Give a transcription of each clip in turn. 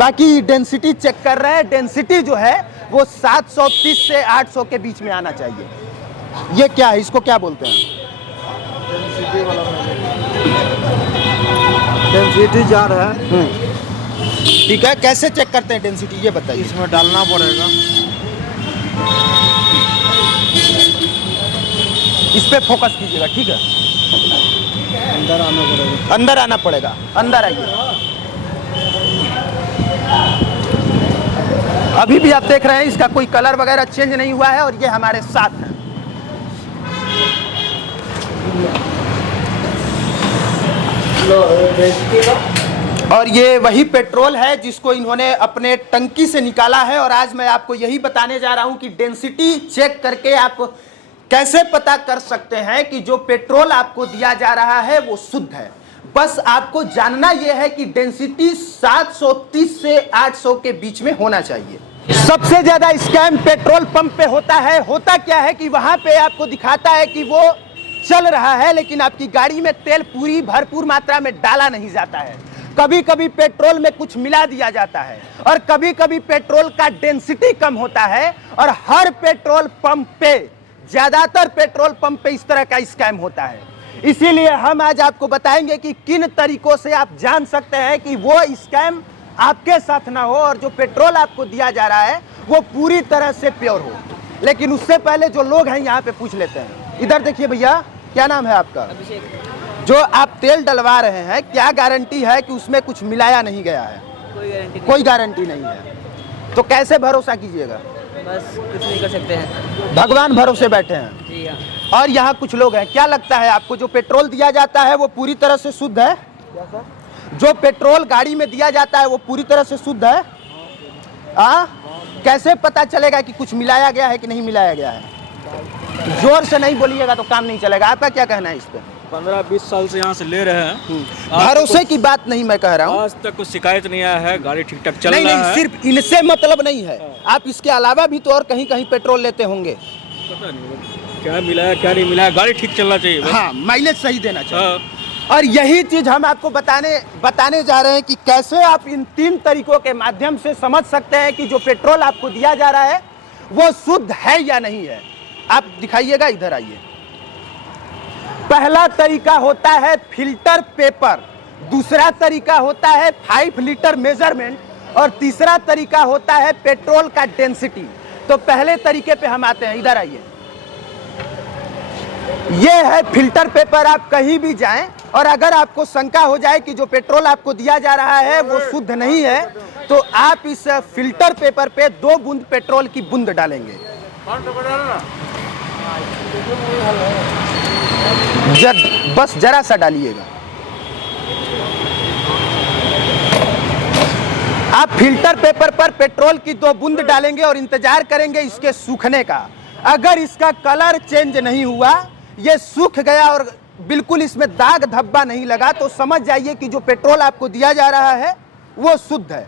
बाकी density check कर रहे हैं, डेंसिटी जो है वो 730 से 800 के बीच में आना चाहिए। ये क्या है, इसको क्या बोलते हैं? डेंसिटी जा रहा है। ठीक है, कैसे चेक करते हैं डेंसिटी ये बताइए। इसमें डालना पड़ेगा। इस पे फोकस कीजिएगा, ठीक है। अंदर आना पड़ेगा। अंदर आना पड़ेगा, अंदर आइए। अभी भी आप देख रहे हैं इसका कोई कलर वगैरह चेंज नहीं हुआ है और ये हमारे साथ है। और ये वही पेट्रोल है जिसको इन्होंने अपने टंकी से निकाला है। और आज मैं आपको यही बताने जा रहा हूं कि डेंसिटी चेक करके आप कैसे पता कर सकते हैं कि जो पेट्रोल आपको दिया जा रहा है वो शुद्ध है। बस आपको जानना यह है कि डेंसिटी 730 से 800 के बीच में होना चाहिए। सबसे ज्यादा स्कैम पेट्रोल पंप पे होता है। होता क्या है कि वहां पे आपको दिखाता है कि वो चल रहा है, लेकिन आपकी गाड़ी में तेल पूरी भरपूर मात्रा में डाला नहीं जाता है। कभी कभी पेट्रोल में कुछ मिला दिया जाता है और कभी कभी पेट्रोल का डेंसिटी कम होता है। और हर पेट्रोल पंप पे, ज्यादातर पेट्रोल पंप पे इस तरह का स्कैम होता है। इसीलिए हम आज आपको बताएंगे कि किन तरीकों से आप जान सकते हैं कि वो स्कैम आपके साथ ना हो और जो पेट्रोल आपको दिया जा रहा है वो पूरी तरह से प्योर हो। लेकिन उससे पहले जो लोग हैं यहाँ पे पूछ लेते हैं। इधर देखिए भैया, क्या नाम है आपका? जो आप तेल डलवा रहे हैं, क्या गारंटी है कि उसमें कुछ मिलाया नहीं गया है? कोई गारंटी नहीं है। तो कैसे भरोसा कीजिएगा? बस कुछ नहीं कर सकते हैं, भगवान भरोसे बैठे हैं। जी हाँ। और यहाँ कुछ लोग हैं, क्या लगता है आपको जो पेट्रोल दिया जाता है वो पूरी तरह से शुद्ध है? जो पेट्रोल गाड़ी में दिया जाता है वो पूरी तरह से शुद्ध है? कैसे पता चलेगा कि कुछ मिलाया गया है कि नहीं मिलाया गया है? जोर से नहीं बोलिएगा तो काम नहीं चलेगा। आपका क्या कहना है इस पे? 15-20 साल से यहाँ से ले रहे हैं। भरोसे की बात नहीं मैं कह रहा हूँ। आज तक कुछ शिकायत नहीं आया है, गाड़ी ठीक ठाक चल नहीं रहा नहीं, है। सिर्फ इनसे मतलब नहीं है, आप इसके अलावा भी तो और कहीं कहीं पेट्रोल लेते होंगे। पता नहीं क्या मिलाया क्या नहीं मिलाया, गाड़ी ठीक चलना चाहिए बस। हाँ, माइलेज सही देना चाहिए। हाँ। और यही चीज हम आपको बताने जा रहे हैं कि कैसे आप इन 3 तरीकों के माध्यम से समझ सकते हैं कि जो पेट्रोल आपको दिया जा रहा है वो शुद्ध है या नहीं है। आप दिखाइएगा, इधर आइए। पहला तरीका होता है फिल्टर पेपर, दूसरा तरीका होता है 5 लीटर मेजरमेंट और तीसरा तरीका होता है पेट्रोल का डेंसिटी। तो पहले तरीके पे हम आते हैं, इधर आइए। यह है फिल्टर पेपर। आप कहीं भी जाएं और अगर आपको शंका हो जाए कि जो पेट्रोल आपको दिया जा रहा है वो शुद्ध नहीं है तो आप इस फिल्टर पेपर पे 2 बूंद पेट्रोल की बूंद डालेंगे। बस जरा सा डालिएगा। आप फिल्टर पेपर पर पेट्रोल की 2 बूंद डालेंगे और इंतजार करेंगे इसके सूखने का। अगर इसका कलर चेंज नहीं हुआ, ये सूख गया और बिल्कुल इसमें दाग धब्बा नहीं लगा, तो समझ जाइए कि जो पेट्रोल आपको दिया जा रहा है वो शुद्ध है।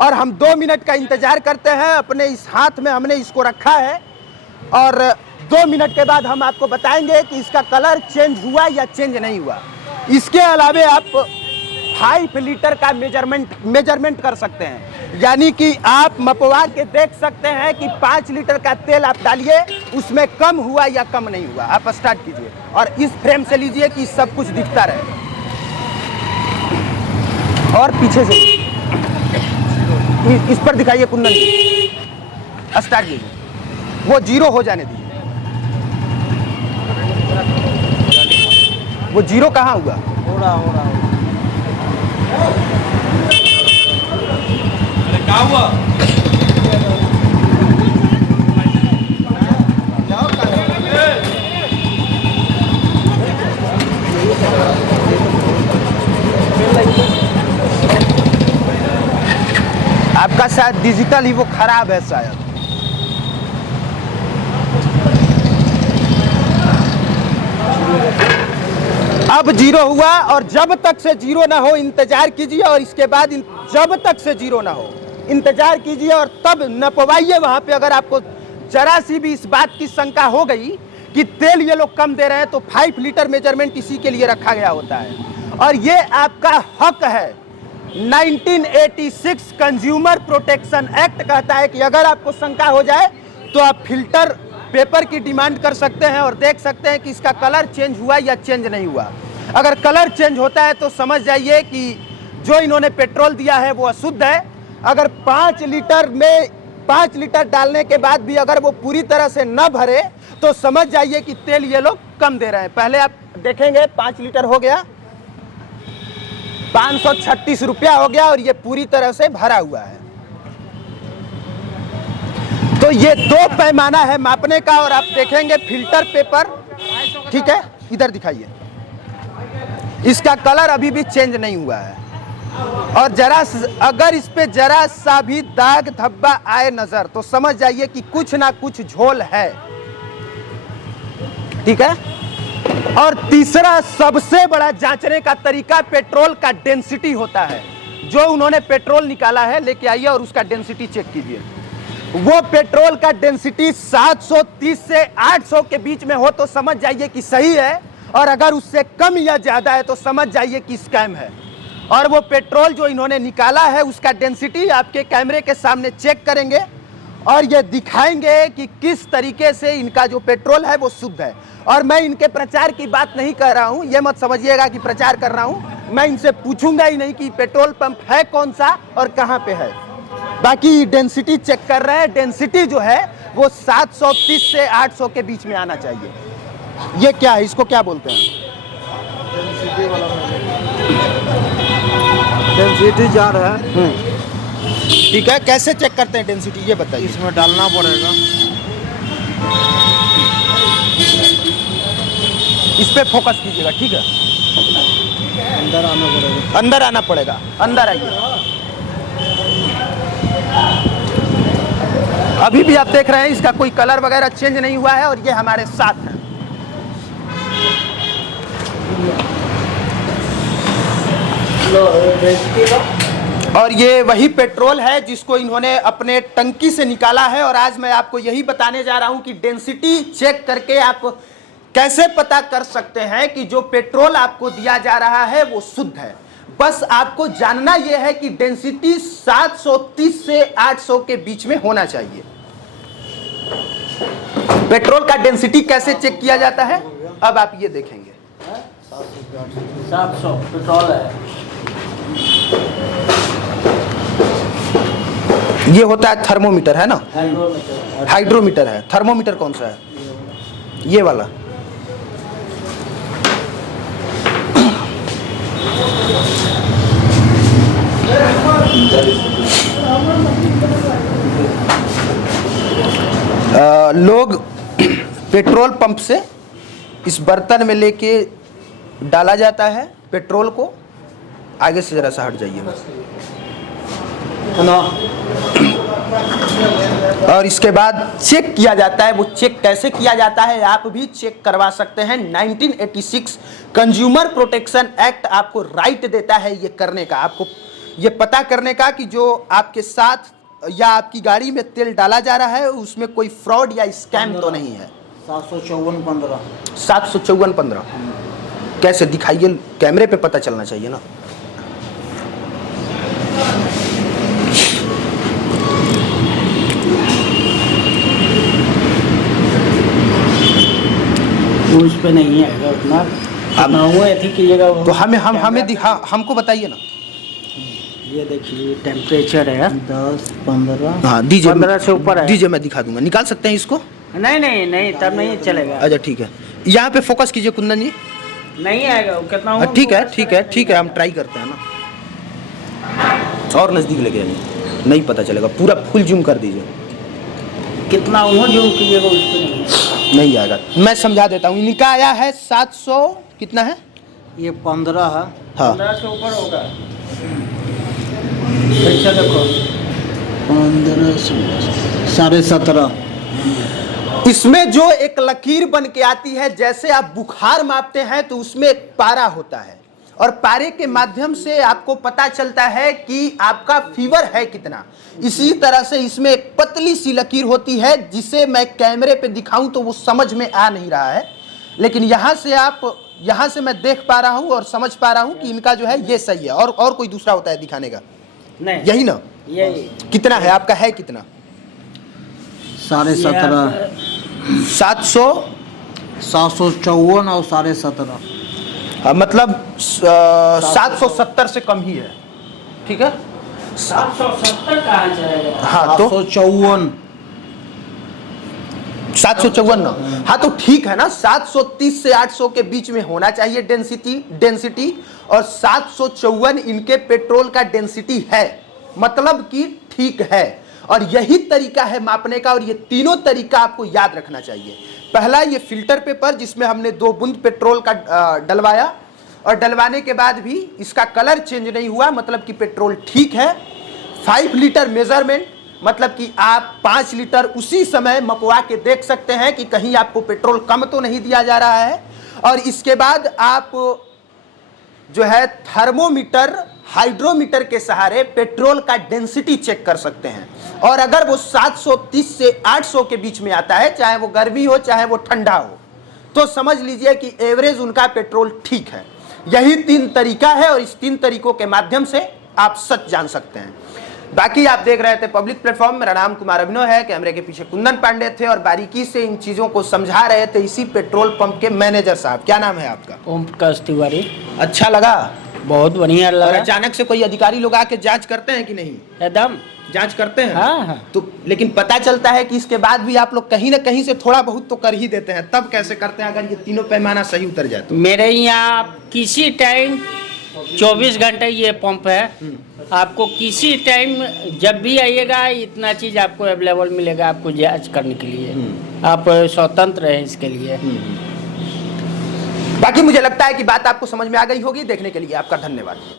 और हम 2 मिनट का इंतजार करते हैं। अपने इस हाथ में हमने इसको रखा है और 2 मिनट के बाद हम आपको बताएंगे कि इसका कलर चेंज हुआ या चेंज नहीं हुआ। इसके अलावे आप 5 लीटर का मेजरमेंट कर सकते हैं, यानी कि आप मपवा के देख सकते हैं कि 5 लीटर का तेल आप डालिए, उसमें कम हुआ या कम नहीं हुआ। आप स्टार्ट कीजिए और इस फ्रेम से लीजिए कि सब कुछ दिखता रहे। और पीछे से इस पर दिखाइए कुंदन जी, स्टार्ट कीजिए। वो 0 हो जाने दीजिए। वो 0 कहाँ हुआ? हो रहा क्या हुआ? आपका शायद डिजिटल ही वो खराब है शायद। अब 0 हुआ और जब तक से 0 ना हो इंतजार कीजिए और इसके बाद जब तक से 0 ना हो इंतजार कीजिए और तब नपवाइए वहां पे। अगर आपको जरा सी भी इस बात की शंका हो गई कि तेल ये लोग कम दे रहे हैं तो 5 लीटर मेजरमेंट इसी के लिए रखा गया होता है। और ये आपका हक है 1986 कंज्यूमर प्रोटेक्शन एक्ट कहता है कि अगर आपको शंका हो जाए तो आप फिल्टर पेपर की डिमांड कर सकते हैं और देख सकते हैं कि इसका कलर चेंज हुआ या चेंज नहीं हुआ। अगर कलर चेंज होता है तो समझ जाइए कि जो इन्होंने पेट्रोल दिया है वो अशुद्ध है। अगर 5 लीटर में 5 लीटर डालने के बाद भी अगर वो पूरी तरह से न भरे तो समझ जाइए कि तेल ये लोग कम दे रहे हैं। पहले आप देखेंगे 5 लीटर हो गया, 536 रुपया हो गया और ये पूरी तरह से भरा हुआ है। तो ये 2 पैमाना है मापने का और आप देखेंगे फिल्टर पेपर, ठीक है, इधर दिखाइए, इसका कलर अभी भी चेंज नहीं हुआ है। और अगर इस पे जरा सा भी दाग धब्बा आए नजर तो समझ जाइए कि कुछ ना कुछ झोल है, ठीक है। और तीसरा सबसे बड़ा जांचने का तरीका पेट्रोल का डेंसिटी होता है। जो उन्होंने पेट्रोल निकाला है लेके आइए और उसका डेंसिटी चेक कीजिए। वो पेट्रोल का डेंसिटी 730 से 800 के बीच में हो तो समझ जाइए कि सही है, और अगर उससे कम या ज्यादा है तो समझ जाइए कि स्कैम है। और वो पेट्रोल जो इन्होंने निकाला है उसका डेंसिटी आपके कैमरे के सामने चेक करेंगे और ये दिखाएंगे कि किस तरीके से इनका जो पेट्रोल है वो शुद्ध है। और मैं इनके प्रचार की बात नहीं कर रहा हूं, ये मत समझिएगा कि प्रचार कर रहा हूं। मैं इनसे पूछूंगा ही नहीं कि पेट्रोल पंप है कौन सा और कहां पे है। बाकी डेंसिटी चेक कर रहे हैं, डेंसिटी जो है वो 730 से 800 के बीच में आना चाहिए। ये क्या है, इसको क्या बोलते हैं? डेंसिटी जा रहा है। ठीक है, कैसे चेक करते हैं डेंसिटी ये बताइए। इसमें डालना पड़ेगा, इस पे फोकस कीजिएगा, ठीक है। अंदर आना पड़ेगा, अंदर आना पड़ेगा, अंदर आइए। अभी भी आप देख रहे हैं इसका कोई कलर वगैरह चेंज नहीं हुआ है और ये हमारे साथ है। और ये वही पेट्रोल है जिसको इन्होंने अपने टंकी से निकाला है। और आज मैं आपको यही बताने जा रहा हूं कि डेंसिटी चेक करके आप कैसे पता कर सकते हैं कि जो पेट्रोल आपको दिया जा रहा है वो शुद्ध है। बस आपको जानना यह है कि डेंसिटी 730 से 800 के बीच में होना चाहिए। पेट्रोल का डेंसिटी कैसे चेक किया जाता है अब आप ये देखेंगे। 700 पेट्रोल है। ये होता है थर्मोमीटर, है ना? हाइड्रोमीटर। हाइड्रोमीटर है। थर्मोमीटर कौन सा है? ये वाला। लोग पेट्रोल पंप से इस बर्तन में लेके डाला जाता है पेट्रोल को। आगे से जरा सा हट जाइए और इसके बाद चेक किया जाता है। वो चेक कैसे किया जाता है आप भी चेक करवा सकते हैं। 1986 कंज्यूमर प्रोटेक्शन एक्ट आपको राइट देता है ये करने का, आपको ये पता करने का कि जो आपके साथ या आपकी गाड़ी में तेल डाला जा रहा है उसमें कोई फ्रॉड या स्कैम तो नहीं है। 754.15 754.15 कैसे दिखाइए, कैमरे पे पता चलना चाहिए ना। उस पे नहीं है उतना, अब हुआ थी कीजिएगा तो हमें दिखा, हमको बताइए ना। ये देखिए टेम्परेचर है 10-15। हाँ दीजिए, 15 से ऊपर है। दीजिए मैं दिखा दूंगा। निकाल सकते हैं इसको? नहीं नहीं नहीं, तब नहीं चलेगा। अच्छा ठीक है, यहाँ पे फोकस कीजिए कुंदन जी। नहीं आएगा, कितना हुआ? ठीक है ठीक है ठीक है, हम ट्राई करते हैं ना। और नज़दीक लेके आइए, नहीं पता चलेगा। पूरा फुल जूम कर दीजिए। कितना हुआ जूम कीजिएगा, उस पे नहीं आएगा। मैं समझा देता हूँ। इनका आया है 700 कितना है? ये 15 है। हाँ 15 से ऊपर होगा। अच्छा देखो 15 17.5। इसमें जो एक लकीर बन के आती है, जैसे आप बुखार मापते हैं तो उसमें एक पारा होता है और पारे के माध्यम से आपको पता चलता है कि आपका फीवर है कितना। इसी तरह से इसमें एक पतली सी लकीर होती है जिसे मैं कैमरे पे दिखाऊं तो वो समझ में आ नहीं रहा है, लेकिन यहां से आप यहाँ से मैं देख पा रहा हूँ और समझ पा रहा हूँ कि इनका जो है ये सही है, और कोई दूसरा होता है दिखाने का? नहीं, यही ना? यही। कितना है आपका, है कितना? 17.5, 700, 754 और 17.5। मतलब 770 से कम ही है, ठीक है? 770 कहाँ चला गया? हाँ तो 754। 754 ना, हाँ तो ठीक है ना। 730 से 800 के बीच में होना चाहिए डेंसिटी, और 754 इनके पेट्रोल का डेंसिटी है, मतलब कि ठीक है। और यही तरीका है मापने का, और ये तीनों तरीका आपको याद रखना चाहिए। पहला ये फिल्टर पेपर जिसमें हमने 2 बूंद पेट्रोल का डलवाया, और डलवाने के बाद भी इसका कलर चेंज नहीं हुआ, मतलब कि पेट्रोल ठीक है। 5 लीटर मेजरमेंट, मतलब कि आप 5 लीटर उसी समय मपवा के देख सकते हैं कि कहीं आपको पेट्रोल कम तो नहीं दिया जा रहा है। और इसके बाद आप जो है थर्मोमीटर, हाइड्रोमीटर के सहारे पेट्रोल का डेंसिटी चेक कर सकते हैं। और अगर वो 730 से 800 के बीच में आता है, चाहे वो गर्मी हो चाहे वो ठंडा हो, तो समझ लीजिए कि एवरेज उनका पेट्रोल ठीक है। यही 3 तरीका है, और इस 3 तरीकों के माध्यम से आप सच जान सकते हैं। बाकी आप देख रहे थे पब्लिक प्लेटफॉर्म। मेरा नाम कुमार अभिनव है, कैमरे के पीछे कुंदन पांडे थे, और बारीकी से इन चीजों को समझा रहे थे इसी पेट्रोल पंप के मैनेजर साहब। क्या नाम है आपका? ओम प्रकाश तिवारी। अच्छा लगा? बहुत बढ़िया और लगा। अचानक से कोई अधिकारी लोग आके जांच करते हैं कि नहीं? एकदम जांच करते हैं। हाँ, हाँ। तो लेकिन पता चलता है कि इसके बाद भी आप लोग कहीं ना कहीं से थोड़ा बहुत तो कर ही देते हैं। तब कैसे करते हैं अगर ये तीनों पैमाना सही उतर जाए तो? मेरे यहाँ किसी टाइम 24 घंटे ये पंप है। आपको किसी टाइम जब भी आइएगा इतना चीज़ आपको अवेलेबल मिलेगा आपको जांच करने के लिए। आप स्वतंत्र हैं इसके लिए। बाकी मुझे लगता है कि बात आपको समझ में आ गई होगी। देखने के लिए आपका धन्यवाद।